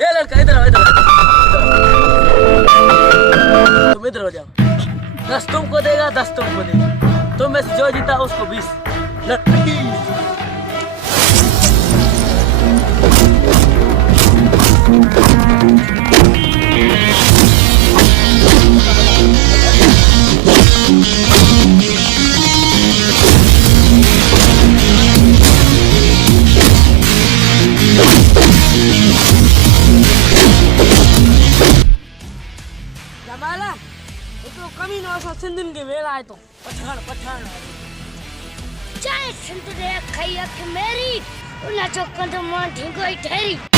ए लड़का इधर आओ, इधर तुम इधर हो जाओ। 10 तुमको देगा, 10 तुमको देगा। तुम में से जो जीता उसको 20। जमाला तो कमी नो सा सिंधन के वेला है तो पठान चाहे सिंध दे खई अख मेरी उन जो कंद मां ढिंगो ठहरी